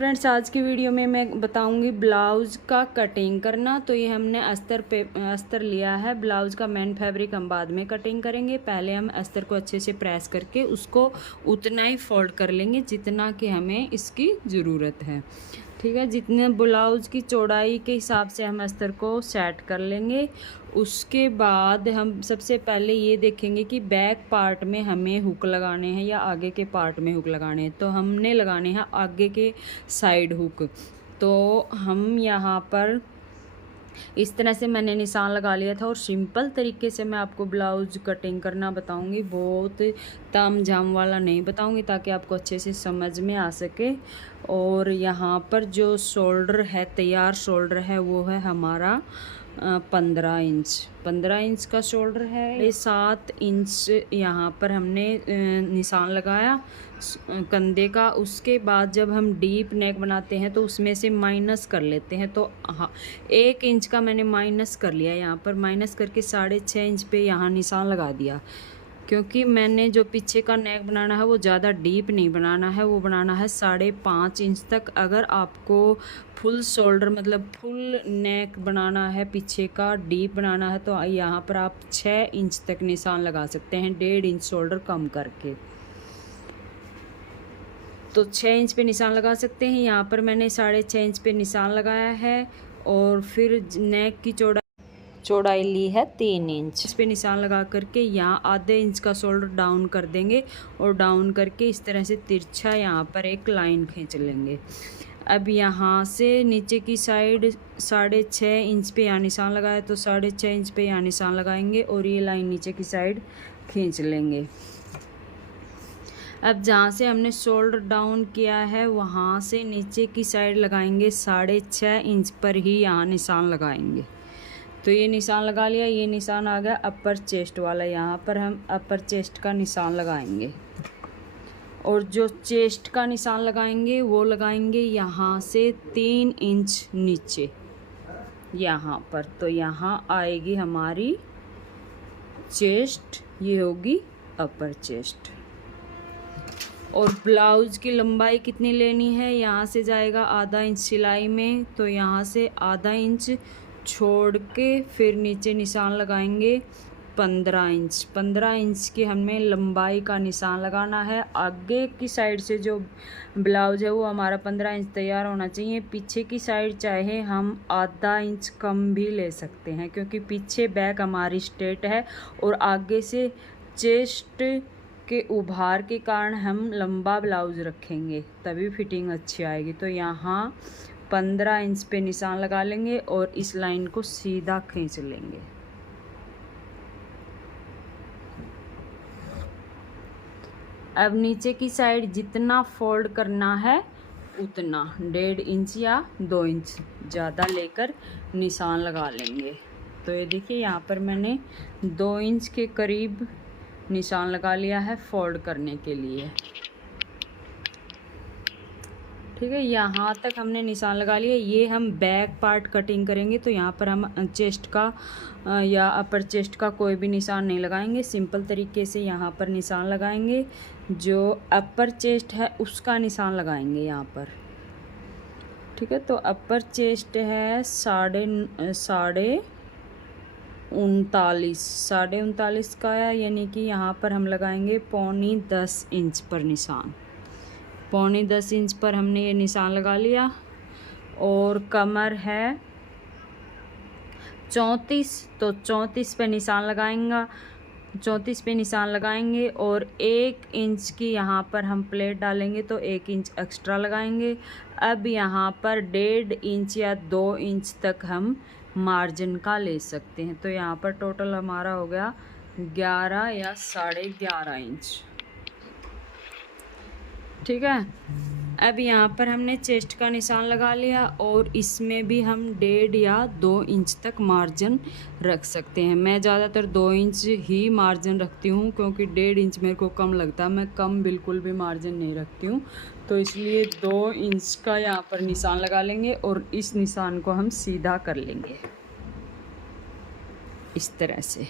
Friends, आज की video में मैं बताऊंगी ब्लाउज़ का कटिंग करना। तो ये हमने अस्तर लिया है। ब्लाउज़ का मेन फैब्रिक हम बाद में कटिंग करेंगे। पहले हम अस्तर को अच्छे से प्रेस करके उसको उतना ही फोल्ड कर लेंगे जितना कि हमें इसकी ज़रूरत है। ठीक है, जितने ब्लाउज़ की चौड़ाई के हिसाब से हम अस्तर को सेट कर लेंगे। उसके बाद हम सबसे पहले ये देखेंगे कि बैक पार्ट में हमें हुक लगाने हैं या आगे के पार्ट में हुक लगाने हैं। तो हमने लगाने हैं आगे के साइड हुक। तो हम यहाँ पर इस तरह से मैंने निशान लगा लिया था और सिंपल तरीके से मैं आपको ब्लाउज कटिंग करना बताऊंगी। बहुत ताम झाम वाला नहीं बताऊंगी ताकि आपको अच्छे से समझ में आ सके। और यहाँ पर जो शोल्डर है, तैयार शोल्डर है, वो है हमारा 15 इंच का शोल्डर है। ये 7 इंच यहाँ पर हमने निशान लगाया कंधे का। उसके बाद जब हम डीप नेक बनाते हैं तो उसमें से माइनस कर लेते हैं। तो 1 इंच का मैंने माइनस कर लिया, यहाँ पर माइनस करके 6.5 इंच पे यहाँ निशान लगा दिया। क्योंकि मैंने जो पीछे का नेक बनाना है वो ज़्यादा डीप नहीं बनाना है, वो बनाना है 5.5 इंच तक। अगर आपको फुल शोल्डर मतलब फुल नेक बनाना है, पीछे का डीप बनाना है, तो यहाँ पर आप 6 इंच तक निशान लगा सकते हैं, 1.5 इंच शोल्डर कम करके। तो 6 इंच पे निशान लगा सकते हैं। यहाँ पर मैंने 6.5 इंच पे निशान लगाया है और फिर नेक की चौड़ाई ली है 3 इंच। इस पे निशान लगा करके यहाँ आधे इंच का शोल्डर डाउन कर देंगे और डाउन करके इस तरह से तिरछा यहाँ पर एक लाइन खींच लेंगे। अब यहाँ से नीचे की साइड 6.5 इंच पे यहाँ निशान लगाया, तो 6.5 इंच पे यहाँ निशान लगाएंगे और ये लाइन नीचे की साइड खींच लेंगे। अब जहाँ से हमने शोल्डर डाउन किया है वहाँ से नीचे की साइड लगाएंगे 6.5 इंच पर ही यहाँ निशान लगाएंगे। तो ये निशान लगा लिया। ये निशान आ गया अपर चेस्ट वाला। यहाँ पर हम अपर चेस्ट का निशान लगाएंगे और जो चेस्ट का निशान लगाएंगे वो लगाएंगे यहाँ से 3 इंच नीचे यहाँ पर। तो यहाँ आएगी हमारी चेस्ट, ये होगी अपर चेस्ट। और ब्लाउज की लंबाई कितनी लेनी है, यहाँ से जाएगा आधा इंच सिलाई में, तो यहाँ से आधा इंच छोड़ के फिर नीचे निशान लगाएंगे 15 इंच। 15 इंच की हमें लंबाई का निशान लगाना है। आगे की साइड से जो ब्लाउज है वो हमारा 15 इंच तैयार होना चाहिए। पीछे की साइड चाहे हम आधा इंच कम भी ले सकते हैं, क्योंकि पीछे बैक हमारी स्ट्रेट है और आगे से चेस्ट के उभार के कारण हम लंबा ब्लाउज रखेंगे, तभी फिटिंग अच्छी आएगी। तो यहाँ 15 इंच पे निशान लगा लेंगे और इस लाइन को सीधा खींच लेंगे। अब नीचे की साइड जितना फोल्ड करना है उतना 1.5 इंच या 2 इंच ज़्यादा लेकर निशान लगा लेंगे। तो ये देखिए, यहाँ पर मैंने 2 इंच के करीब निशान लगा लिया है फोल्ड करने के लिए। ठीक है, यहाँ तक हमने निशान लगा लिया। ये हम बैक पार्ट कटिंग करेंगे तो यहाँ पर हम चेस्ट का या अपर चेस्ट का कोई भी निशान नहीं लगाएंगे। सिंपल तरीके से यहाँ पर निशान लगाएंगे। जो अपर चेस्ट है उसका निशान लगाएंगे यहाँ पर। ठीक है, तो अपर चेस्ट है 39.5 का है, यानी कि यहाँ पर हम लगाएंगे 9.25 इंच पर निशान। 9.25 इंच पर हमने ये निशान लगा लिया। और कमर है 34, तो 34 पे निशान लगाएंगे। 34 पे निशान लगाएंगे और 1 इंच की यहाँ पर हम प्लेट डालेंगे, तो 1 इंच एक्स्ट्रा लगाएंगे। अब यहाँ पर 1.5 इंच या 2 इंच तक हम मार्जिन का ले सकते हैं। तो यहाँ पर टोटल हमारा हो गया 11 या 11.5 इंच। ठीक है, अब यहाँ पर हमने चेस्ट का निशान लगा लिया और इसमें भी हम 1.5 या 2 इंच तक मार्जिन रख सकते हैं। मैं ज़्यादातर 2 इंच ही मार्जिन रखती हूँ, क्योंकि 1.5 इंच मेरे को कम लगता है। मैं कम बिल्कुल भी मार्जिन नहीं रखती हूँ, तो इसलिए 2 इंच का यहाँ पर निशान लगा लेंगे और इस निशान को हम सीधा कर लेंगे इस तरह से।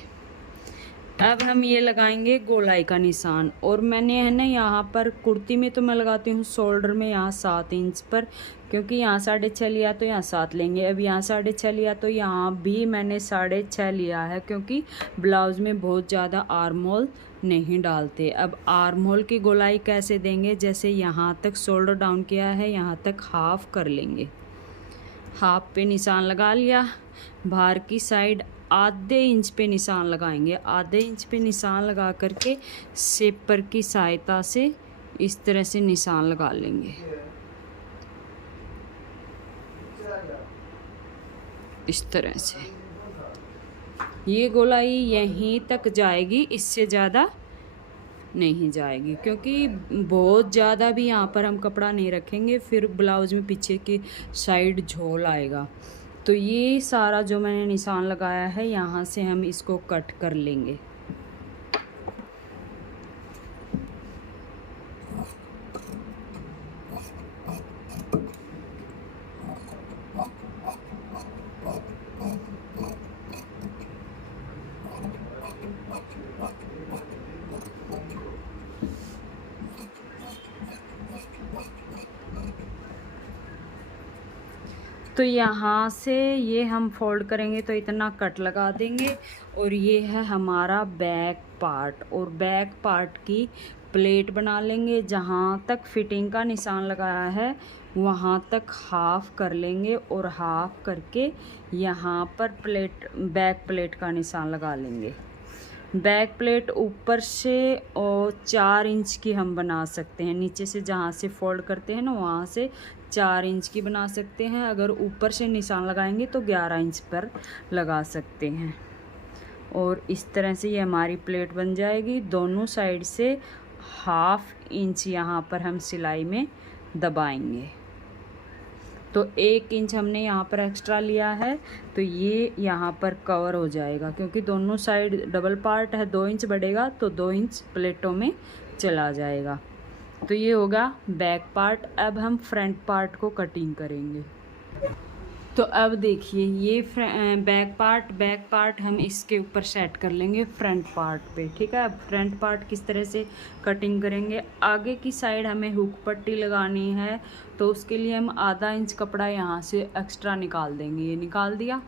अब हम ये लगाएंगे गोलाई का निशान। और मैंने है ना यहाँ पर कुर्ती में तो मैं लगाती हूँ शोल्डर में यहाँ 7 इंच पर, क्योंकि यहाँ 6.5 लिया तो यहाँ 7 लेंगे। अब यहाँ 6.5 लिया तो यहाँ भी मैंने 6.5 लिया है, क्योंकि ब्लाउज़ में बहुत ज़्यादा आर्म होल नहीं डालते। अब आर्म होल की गोलाई कैसे देंगे, जैसे यहाँ तक शोल्डर डाउन किया है यहाँ तक हाफ कर लेंगे, हाफ पे निशान लगा लिया। बाहर की साइड आधे इंच पे निशान लगाएंगे, आधे इंच पे निशान लगा करके शेपर की सहायता से इस तरह से निशान लगा लेंगे, इस तरह से। ये गोलाई यहीं तक जाएगी, इससे ज़्यादा नहीं जाएगी, क्योंकि बहुत ज़्यादा भी यहाँ पर हम कपड़ा नहीं रखेंगे, फिर ब्लाउज में पीछे की साइड झोल आएगा। तो ये सारा जो मैंने निशान लगाया है यहाँ से हम इसको कट कर लेंगे। तो यहाँ से ये हम फोल्ड करेंगे तो इतना कट लगा देंगे। और ये है हमारा बैक पार्ट, और बैक पार्ट की प्लेट बना लेंगे। जहाँ तक फिटिंग का निशान लगाया है वहाँ तक हाफ कर लेंगे, और हाफ करके यहाँ पर बैक प्लेट का निशान लगा लेंगे। बैक प्लेट ऊपर से और 4 इंच की हम बना सकते हैं, नीचे से जहाँ से फोल्ड करते हैं ना वहाँ से 4 इंच की बना सकते हैं। अगर ऊपर से निशान लगाएंगे तो 11 इंच पर लगा सकते हैं। और इस तरह से ये हमारी प्लेट बन जाएगी। दोनों साइड से ½ इंच यहाँ पर हम सिलाई में दबाएंगे। तो 1 इंच हमने यहाँ पर एक्स्ट्रा लिया है, तो ये यहाँ पर कवर हो जाएगा, क्योंकि दोनों साइड डबल पार्ट है। 2 इंच बढ़ेगा तो 2 इंच प्लेटों में चला जाएगा। तो ये होगा बैक पार्ट। अब हम फ्रंट पार्ट को कटिंग करेंगे। तो अब देखिए ये बैक पार्ट हम इसके ऊपर सेट कर लेंगे फ्रंट पार्ट पे, ठीक है। अब फ्रंट पार्ट किस तरह से कटिंग करेंगे, आगे की साइड हमें हुक पट्टी लगानी है, तो उसके लिए हम ½ इंच कपड़ा यहाँ से एक्स्ट्रा निकाल देंगे। ये निकाल दिया।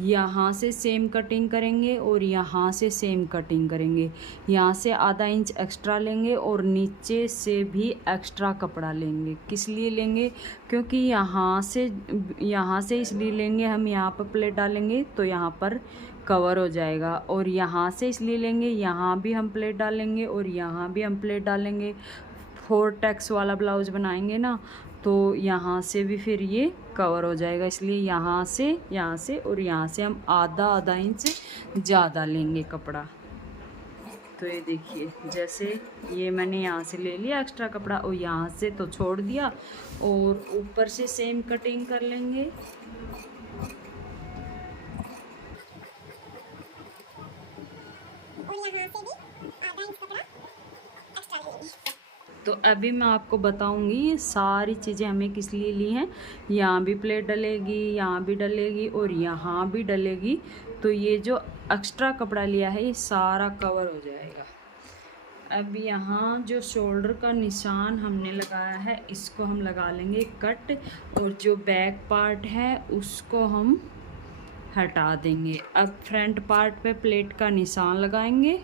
यहाँ से सेम कटिंग करेंगे और यहाँ से सेम कटिंग करेंगे। यहाँ से ½ इंच एक्स्ट्रा लेंगे और नीचे से भी एक्स्ट्रा कपड़ा लेंगे। किस लिए लेंगे, क्योंकि यहाँ से इसलिए लेंगे, हम यहाँ पर प्लेट डालेंगे तो यहाँ पर कवर हो जाएगा। और यहाँ से इसलिए लेंगे, यहाँ भी हम प्लेट डालेंगे और यहाँ भी हम प्लेट डालेंगे। 4 टक्स वाला ब्लाउज बनाएंगे ना, तो यहाँ से भी फिर ये कवर हो जाएगा। इसलिए यहाँ से और यहाँ से हम ½ इंच ज़्यादा लेंगे कपड़ा। तो ये देखिए, जैसे ये मैंने यहाँ से ले लिया एक्स्ट्रा कपड़ा और यहाँ से तो छोड़ दिया, और ऊपर से सेम कटिंग कर लेंगे। तो अभी मैं आपको बताऊंगी ये सारी चीज़ें हमें किस लिए ली हैं। यहाँ भी प्लेट डलेगी, यहाँ भी डलेगी और यहाँ भी डलेगी। तो ये जो एक्स्ट्रा कपड़ा लिया है ये सारा कवर हो जाएगा। अब यहाँ जो शोल्डर का निशान हमने लगाया है इसको हम लगा लेंगे कट, और जो बैक पार्ट है उसको हम हटा देंगे। अब फ्रंट पार्ट पे प्लेट का निशान लगाएंगे।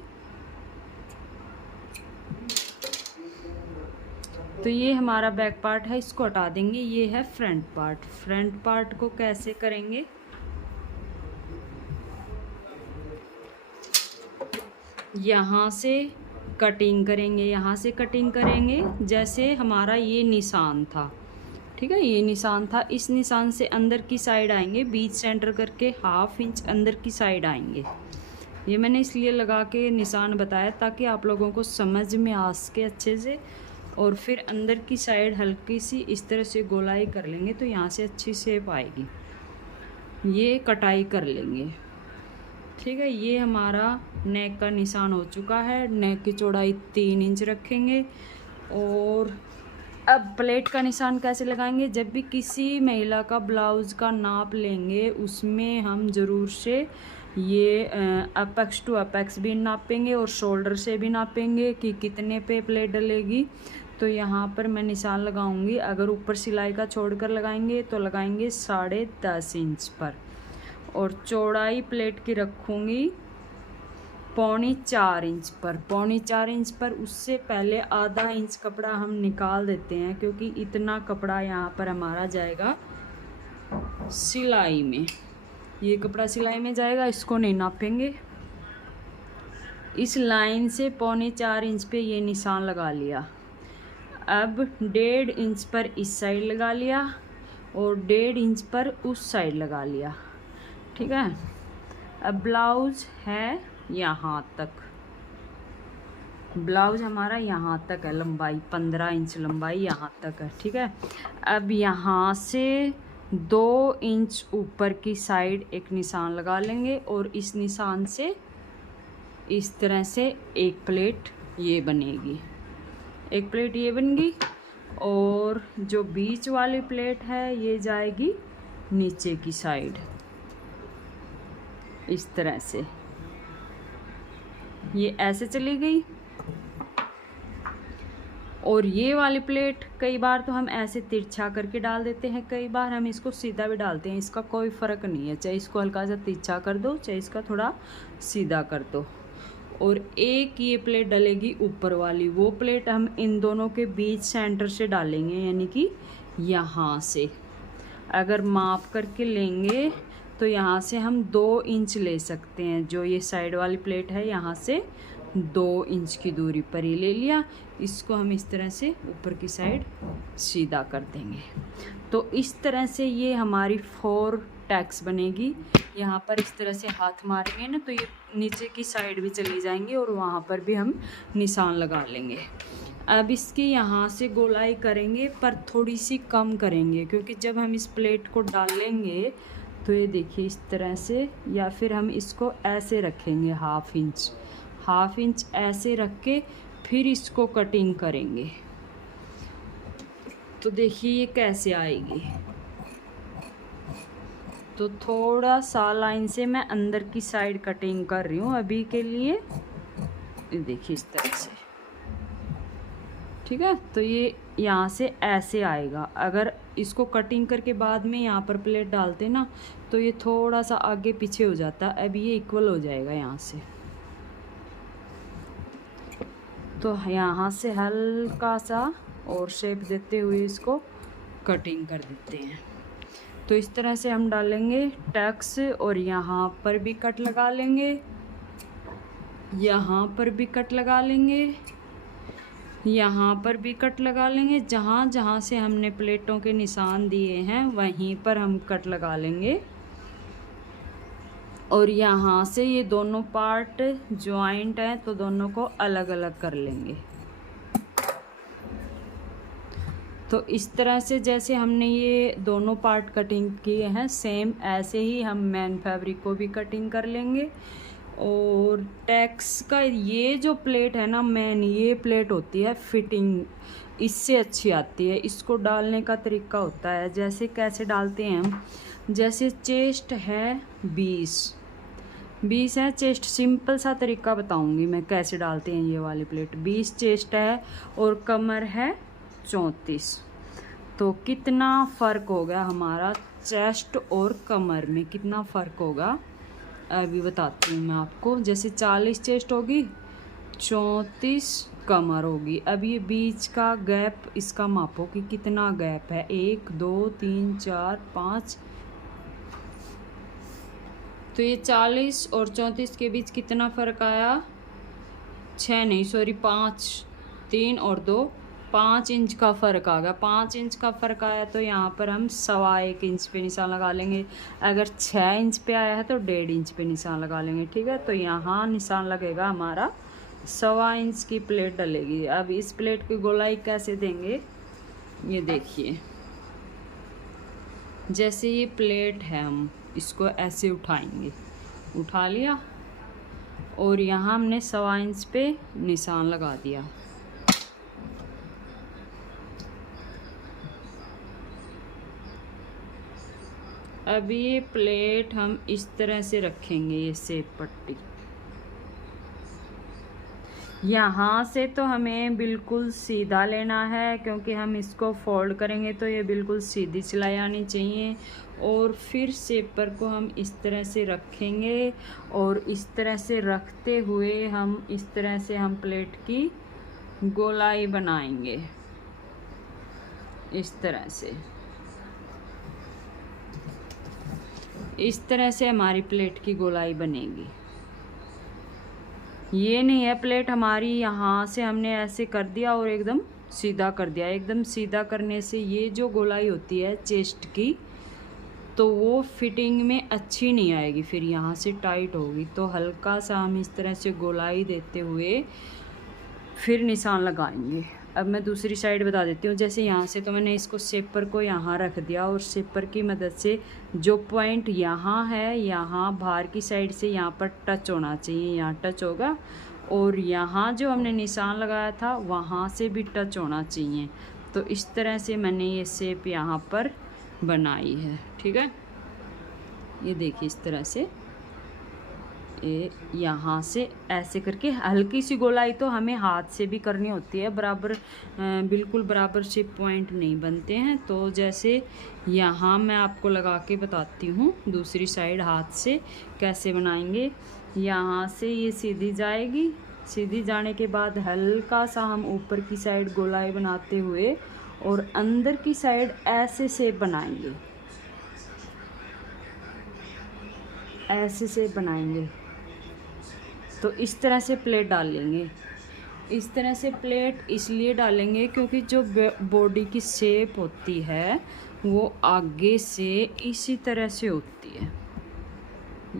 तो ये हमारा बैक पार्ट है, इसको हटा देंगे। ये है फ्रंट पार्ट। फ्रंट पार्ट को कैसे करेंगे, यहाँ से कटिंग करेंगे, यहाँ से कटिंग करेंगे। जैसे हमारा ये निशान था, ठीक है, ये निशान था, इस निशान से अंदर की साइड आएंगे, बीच सेंटर करके ½ इंच अंदर की साइड आएंगे। ये मैंने इसलिए लगा के निशान बताया ताकि आप लोगों को समझ में आ सके अच्छे से। और फिर अंदर की साइड हल्की सी इस तरह से गोलाई कर लेंगे तो यहाँ से अच्छी शेप आएगी। ये कटाई कर लेंगे, ठीक है। ये हमारा नेक का निशान हो चुका है। नेक की चौड़ाई 3 इंच रखेंगे। और अब प्लेट का निशान कैसे लगाएंगे, जब भी किसी महिला का ब्लाउज़ का नाप लेंगे उसमें हम ज़रूर से ये अपेक्स टू अपेक्स भी नापेंगे और शोल्डर से भी नापेंगे कि कितने पे प्लेट डलेगी। तो यहाँ पर मैं निशान लगाऊंगी, अगर ऊपर सिलाई का छोड़कर लगाएंगे तो लगाएंगे 10.5 इंच पर, और चौड़ाई प्लेट की रखूँगी 3.25 इंच पर, 3.25 इंच पर। उससे पहले आधा इंच कपड़ा हम निकाल देते हैं, क्योंकि इतना कपड़ा यहाँ पर हमारा जाएगा सिलाई में, ये कपड़ा सिलाई में जाएगा, इसको नहीं नापेंगे। इस लाइन से 3.25 इंच पे ये निशान लगा लिया। अब 1.5 इंच पर इस साइड लगा लिया और 1.5 इंच पर उस साइड लगा लिया, ठीक है। अब ब्लाउज है यहाँ तक, ब्लाउज हमारा यहाँ तक है, लंबाई 15 इंच लंबाई यहाँ तक है, ठीक है। अब यहाँ से 2 इंच ऊपर की साइड एक निशान लगा लेंगे और इस निशान से इस तरह से एक प्लेट ये बनेगी, एक प्लेट ये बन गई। और जो बीच वाली प्लेट है ये जाएगी नीचे की साइड, इस तरह से ये ऐसे चली गई। और ये वाली प्लेट कई बार तो हम ऐसे तिरछा करके डाल देते हैं, कई बार हम इसको सीधा भी डालते हैं, इसका कोई फ़र्क नहीं है, चाहे इसको हल्का सा तिरछा कर दो चाहे इसका थोड़ा सीधा कर दो। और एक ये प्लेट डलेगी ऊपर वाली, वो प्लेट हम इन दोनों के बीच सेंटर से डालेंगे, यानी कि यहाँ से अगर माप करके लेंगे तो यहाँ से हम 2 इंच ले सकते हैं। जो ये साइड वाली प्लेट है यहाँ से 2 इंच की दूरी पर ही ले लिया, इसको हम इस तरह से ऊपर की साइड सीधा कर देंगे। तो इस तरह से ये हमारी 4 टैक्स बनेगी। यहाँ पर इस तरह से हाथ मारेंगे ना तो ये नीचे की साइड भी चली जाएंगी और वहाँ पर भी हम निशान लगा लेंगे। अब इसकी यहाँ से गोलाई करेंगे पर थोड़ी सी कम करेंगे, क्योंकि जब हम इस प्लेट को डालेंगे तो ये देखिए इस तरह से, या फिर हम इसको ऐसे रखेंगे हाफ इंच ऐसे रख के फिर इसको कटिंग करेंगे। तो देखिए ये कैसे आएगी। तो थोड़ा सा लाइन से मैं अंदर की साइड कटिंग कर रही हूँ अभी के लिए, देखिए इस तरह से, ठीक है। तो ये यहाँ से ऐसे आएगा। अगर इसको कटिंग करके बाद में यहाँ पर प्लेट डालते ना तो ये थोड़ा सा आगे पीछे हो जाता, अब ये इक्वल हो जाएगा यहाँ से। तो यहाँ से हल्का सा और शेप देते हुए इसको कटिंग कर देते हैं। तो इस तरह से हम डालेंगे टक्स, और यहाँ पर भी कट लगा लेंगे, यहाँ पर भी कट लगा लेंगे, यहाँ पर भी कट लगा लेंगे। जहाँ जहाँ से हमने प्लेटों के निशान दिए हैं वहीं पर हम कट लगा लेंगे। और यहाँ से ये दोनों पार्ट जॉइंट हैं तो दोनों को अलग अलग कर लेंगे। तो इस तरह से जैसे हमने ये दोनों पार्ट कटिंग किए हैं, सेम ऐसे ही हम मेन फैब्रिक को भी कटिंग कर लेंगे। और टैक्स का ये जो प्लेट है ना, मेन ये प्लेट होती है फिटिंग, इससे अच्छी आती है। इसको डालने का तरीका होता है, जैसे कैसे डालते हैं हम, जैसे चेस्ट है 20 है चेस्ट, सिंपल सा तरीका बताऊंगी मैं कैसे डालते हैं ये वाली प्लेट। 20 चेस्ट है और कमर है 34। तो कितना फ़र्क होगा हमारा चेस्ट और कमर में, कितना फ़र्क होगा अभी बताती हूँ मैं आपको। जैसे 40 चेस्ट होगी, 34 कमर होगी। अब ये बीच का गैप इसका मापो कि कितना गैप है, 1 2 3 4 5। तो ये 40 और 34 के बीच कितना फ़र्क आया, 5, 3 और 2 5 इंच का फ़र्क आ गया। 5 इंच का फ़र्क आया तो यहाँ पर हम 1.25 इंच पे निशान लगा लेंगे। अगर 6 इंच पे आया है तो 1.5 इंच पे निशान लगा लेंगे, ठीक है। तो यहाँ निशान लगेगा हमारा 1.25 इंच की प्लेट डलेगी। अब इस प्लेट की गोलाई कैसे देंगे ये देखिए। जैसे ये प्लेट है हम इसको ऐसे उठाएंगे, उठा लिया और यहाँ हमने 1.25 इंच पे निशान लगा दिया। अब ये प्लेट हम इस तरह से रखेंगे, ये सेब पट्टी यहाँ से तो हमें बिल्कुल सीधा लेना है, क्योंकि हम इसको फोल्ड करेंगे तो ये बिल्कुल सीधी सिलाई आनी चाहिए। और फिर सेपर को हम इस तरह से रखेंगे और इस तरह से रखते हुए हम इस तरह से हम प्लेट की गोलाई बनाएंगे, इस तरह से। इस तरह से हमारी प्लेट की गोलाई बनेगी। ये नहीं है प्लेट हमारी यहाँ से हमने ऐसे कर दिया और एकदम सीधा कर दिया। एकदम सीधा करने से ये जो गोलाई होती है चेस्ट की, तो वो फिटिंग में अच्छी नहीं आएगी, फिर यहाँ से टाइट होगी। तो हल्का सा हम इस तरह से गोलाई देते हुए फिर निशान लगाएंगे। अब मैं दूसरी साइड बता देती हूँ। जैसे यहाँ से तो मैंने इसको सेपर को यहाँ रख दिया और सेपर की मदद से जो पॉइंट यहाँ है, यहाँ बाहर की साइड से यहाँ पर टच होना चाहिए, यहाँ टच होगा। और यहाँ जो हमने निशान लगाया था वहाँ से भी टच होना चाहिए। तो इस तरह से मैंने ये शेप यहाँ पर बनाई है, ठीक है। ये देखिए इस तरह से यहाँ से ऐसे करके हल्की सी गोलाई तो हमें हाथ से भी करनी होती है, बराबर बिल्कुल बराबर से पॉइंट नहीं बनते हैं। तो जैसे यहाँ मैं आपको लगा के बताती हूँ दूसरी साइड हाथ से कैसे बनाएंगे। यहाँ से ये सीधी जाएगी, सीधी जाने के बाद हल्का सा हम ऊपर की साइड गोलाई बनाते हुए और अंदर की साइड ऐसे शेप बनाएंगे, ऐसे शेप बनाएंगे। तो इस तरह से प्लेट डाल लेंगे। इस तरह से प्लेट इसलिए डालेंगे क्योंकि जो बॉडी की शेप होती है वो आगे से इसी तरह से होती है।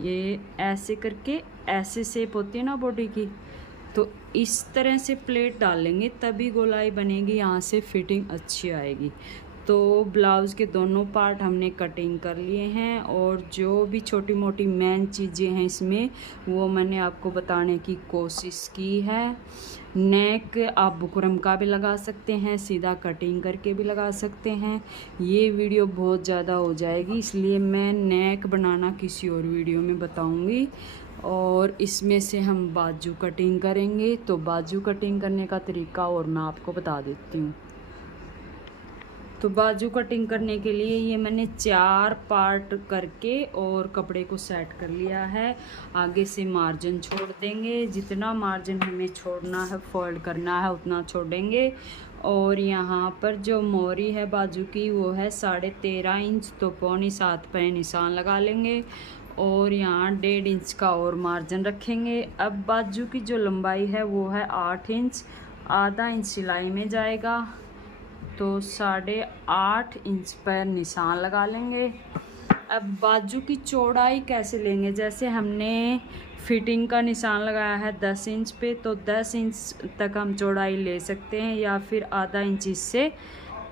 ये ऐसे करके ऐसे शेप होती है ना बॉडी की, तो इस तरह से प्लेट डालेंगे तभी गोलाई बनेगी, यहाँ से फिटिंग अच्छी आएगी। तो ब्लाउज़ के दोनों पार्ट हमने कटिंग कर लिए हैं और जो भी छोटी मोटी मेन चीज़ें हैं इसमें वो मैंने आपको बताने की कोशिश की है। नेक आप बुकरम का भी लगा सकते हैं, सीधा कटिंग करके भी लगा सकते हैं। ये वीडियो बहुत ज़्यादा हो जाएगी, इसलिए मैं नेक बनाना किसी और वीडियो में बताऊंगी। और इसमें से हम बाजू कटिंग करेंगे, तो बाजू कटिंग करने का तरीका और मैं आपको बता देती हूँ। तो बाजू कटिंग करने के लिए ये मैंने 4 पार्ट करके और कपड़े को सेट कर लिया है। आगे से मार्जिन छोड़ देंगे, जितना मार्जिन हमें छोड़ना है फोल्ड करना है उतना छोड़ेंगे। और यहाँ पर जो मोरी है बाजू की वो है 13.5 इंच, तो 6.25 पे निशान लगा लेंगे और यहाँ 1.5 इंच का और मार्जिन रखेंगे। अब बाजू की जो लंबाई है वो है 8 इंच, आधा इंच सिलाई में जाएगा, तो 8.5 इंच पर निशान लगा लेंगे। अब बाजू की चौड़ाई कैसे लेंगे, जैसे हमने फिटिंग का निशान लगाया है 10 इंच पे, तो 10 इंच तक हम चौड़ाई ले सकते हैं या फिर आधा इंच इससे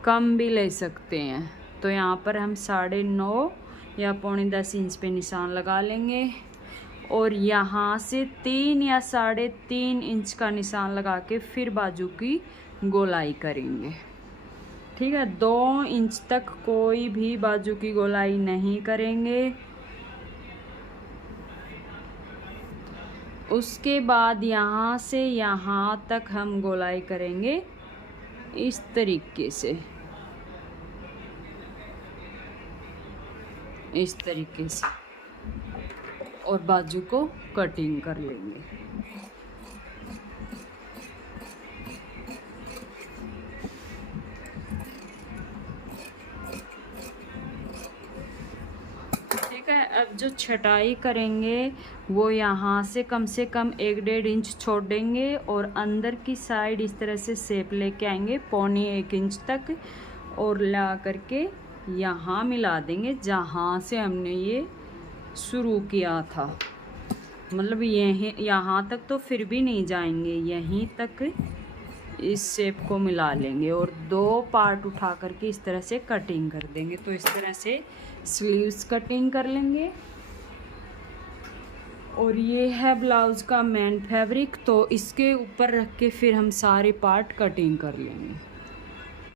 कम भी ले सकते हैं। तो यहाँ पर हम 9.5 या 9.25 इंच पे निशान लगा लेंगे और यहाँ से 3 या 3.5 इंच का निशान लगा के फिर बाजू की गोलाई करेंगे, ठीक है। 2 इंच तक कोई भी बाजू की गोलाई नहीं करेंगे। उसके बाद यहाँ से यहाँ तक हम गोलाई करेंगे इस तरीके से, इस तरीके से, और बाजू को कटिंग कर लेंगे। अब जो छटाई करेंगे वो यहाँ से कम 1.5 इंच छोड़ देंगे और अंदर की साइड इस तरह से शेप लेके आएंगे 1.25 इंच तक और ला करके यहाँ मिला देंगे जहाँ से हमने ये शुरू किया था। मतलब यहाँ तक तो फिर भी नहीं जाएंगे, यहीं तक इस शेप को मिला लेंगे और 2 पार्ट उठा करके इस तरह से कटिंग कर देंगे। तो इस तरह से स्लीव्स कटिंग कर लेंगे। और ये है ब्लाउज़ का मेन फैब्रिक, तो इसके ऊपर रख के फिर हम सारे पार्ट कटिंग कर लेंगे।